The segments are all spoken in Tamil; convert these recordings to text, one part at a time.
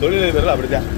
தொழிலதிபர்கள் அப்படிதான்.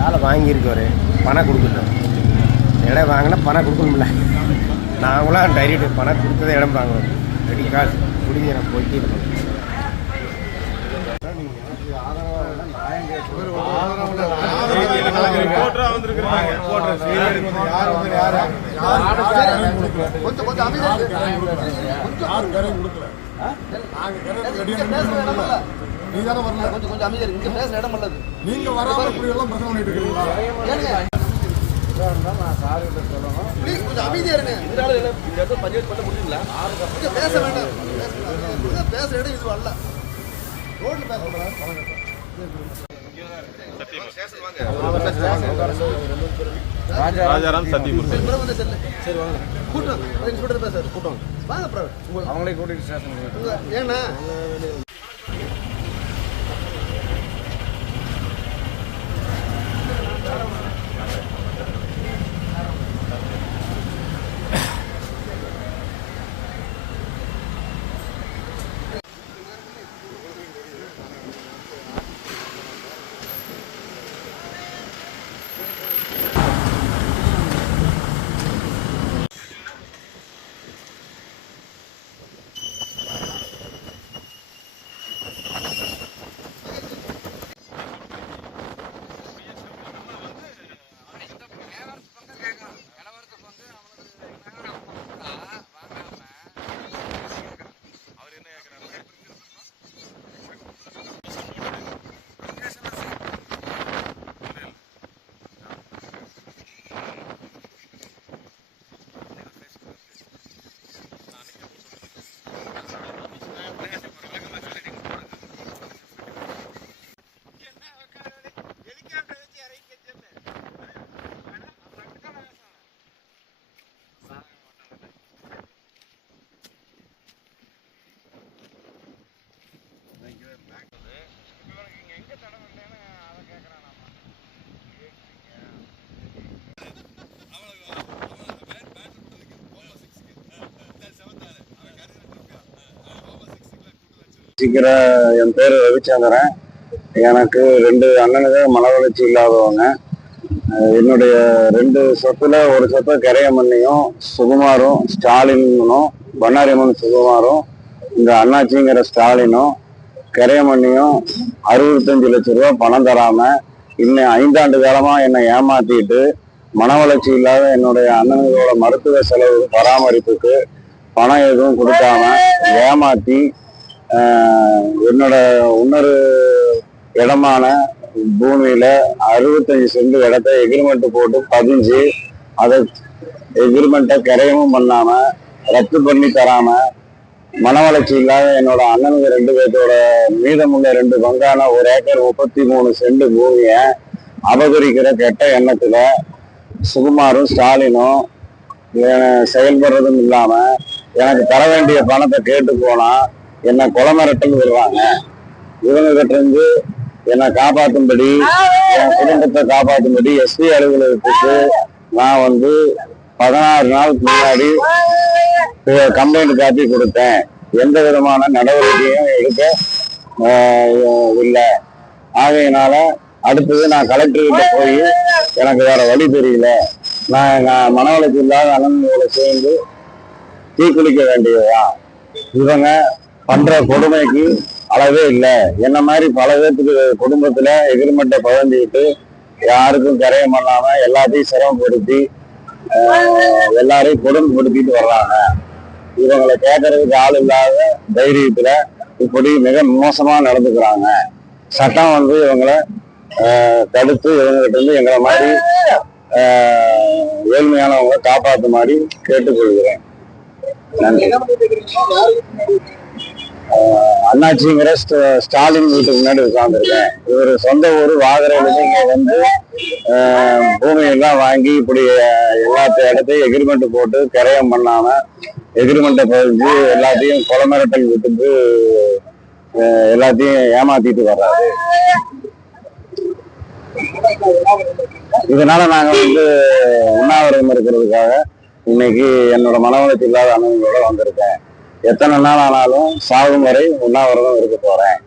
வேலை வாங்கியிருக்கவர் பணம் கொடுக்கட்டும். இடம் வாங்கினா பணம் கொடுக்கணும்ல. நாங்களாம் டைரெக்ட் பணம் கொடுத்ததே இடம் வாங்குவோம். ரெடி காசு குடிஞ்ச நான் போயிட்டு இருக்கோம். நீங்க வரல, கொஞ்சம் அமைதியா இருக்கு. பேசுற இடம் அல்லது நீங்க வராம இப்படி எல்லாம் பிரச்சனை பண்ணிட்டு இருக்கீங்களா? நான் சார்கிட்ட சொல்லணும். ப்ளீஸ் கொஞ்சம் அமைதியா இருங்க. இதனால என்ன இந்த இடத்துல பஞ்சாயத்து பண்ண முடியுங்களா? கொஞ்சம் பேச வேண்டாம். பேசுற இடம் இது அல்ல. ரோட்ல பேச ராஜாராம் சத்தியமூர்த்தி. சரி வாங்க. கூட்டம் இன்ஸ்பெக்டர் பேசுறாரு. கூட்டம் வாங்க பிரவீன். அவங்களே கூட்டிட்டு ஸ்டேஷன் ஏன்னா என் பேர் ரவிச்சந்திரன். எனக்கு 2 அண்ணனுங்க மன வளர்ச்சி இல்லாதவங்க. என்னுடைய 2 சொத்துல ஒரு சொத்தை கரையமண்ணியும் சுகுமாரும் ஸ்டாலினும் பண்ணாரியம்மன் சுகுமாரும் இந்த அண்ணாச்சிங்கிற ஸ்டாலினும் கரையமண்ணியும் 65 லட்சம் ரூபா பணம் தராம இன்னும் 5 ஆண்டு காலமா என்னை ஏமாத்திட்டு மன வளர்ச்சி இல்லாத என்னுடைய அண்ணனுங்களோட மருத்துவ செலவு பராமரிப்புக்கு பணம் எதுவும் கொடுக்காம ஏமாத்தி என்னோட இன்னொரு இடமான பூமியில 65 சென்ட் இடத்த எக்ரிமெண்ட் போட்டு பதிஞ்சு அதை எக்ரிமெண்ட்டை கரையவும் பண்ணாம ரத்து பண்ணி தராம மன வளர்ச்சி இல்லாத என்னோட அண்ணனுங்க 2 பேர்த்தோட மீதமுள்ள 2 பங்கான 1 ஏக்கர் 33 சென்ட் பூமிய அபகரிக்கிற கெட்ட எண்ணத்துல சுகுமாரும் ஸ்டாலினும் செயல்படுறதும் இல்லாம எனக்கு தர வேண்டிய பணத்தை கேட்டு போனா என்னை கொலை மிரட்டல் விடுறாங்க. இவங்க கிட்ட இருந்து என்னை காப்பாற்றும்படி என் குடும்பத்தை காப்பாற்றும்படி எஸ்பி அலுவலகத்துக்கு நான் 16 நாளுக்கு முன்னாடி கம்ப்ளைண்ட் காப்பி கொடுத்தேன். எந்த விதமான நடவடிக்கையும் எடுக்க இல்லை. ஆகையினால அடுத்தது நான் கலெக்டர்கிட்ட போய் எனக்கு வேற வழி தெரியல, நான் மன வளர்ச்சி இல்லாத அண்ணன்களோட சேர்ந்து தீக்குளிக்க வேண்டியதா. இவங்க பண்ற கொடுமைக்கு அளவே இல்லை. என்ன மாதிரி பல பேர்த்துக்கு குடும்பத்துல எகிரிமெண்ட்டை பகிர்ந்துக்கிட்டு யாருக்கும் கரையம் பண்ணாம எல்லாத்தையும் சிரமப்படுத்தி எல்லாரையும் கொடுமைப்படுத்திட்டு வர்றாங்க. இவங்களை கேட்கறதுக்கு ஆள் இல்லாத தைரியத்துல இப்படி மிக மோசமா நடந்துக்கிறாங்க. சட்டம் இவங்களை தடுத்து இவங்ககிட்ட இருந்து எங்களை மாதிரி ஏழ்மையானவங்களை காப்பாற்று மாதிரி கேட்டுக்கொள்கிறேன். நன்றி. அண்ணாச்சிங்கிற ஸ்டாலின் வீட்டுக்கு முன்னாடி உட்கார்ந்துருக்கேன். இவர் சொந்த ஊர் வாகரையில இங்க பூமியெல்லாம் வாங்கி இப்படி எல்லா இடத்தையும் எக்ரிமெண்ட் போட்டு கரையம் பண்ணாம எக்ரிமெண்ட்டை பதிஞ்சு எல்லாத்தையும் கொலை மிரட்டல் விட்டுட்டு எல்லாத்தையும் ஏமாத்திட்டு வர்றாரு. இதனால நாங்க உண்ணாவிரதம் இருக்கிறதுக்காக இன்னைக்கு என்னோட மன வளர்ச்சி இல்லாத அண்ணங்களோட வந்திருக்கேன். எத்தனை நாள் ஆனாலும் சாகும் வரை உண்ணாவிரதம் இருக்க போறேன்.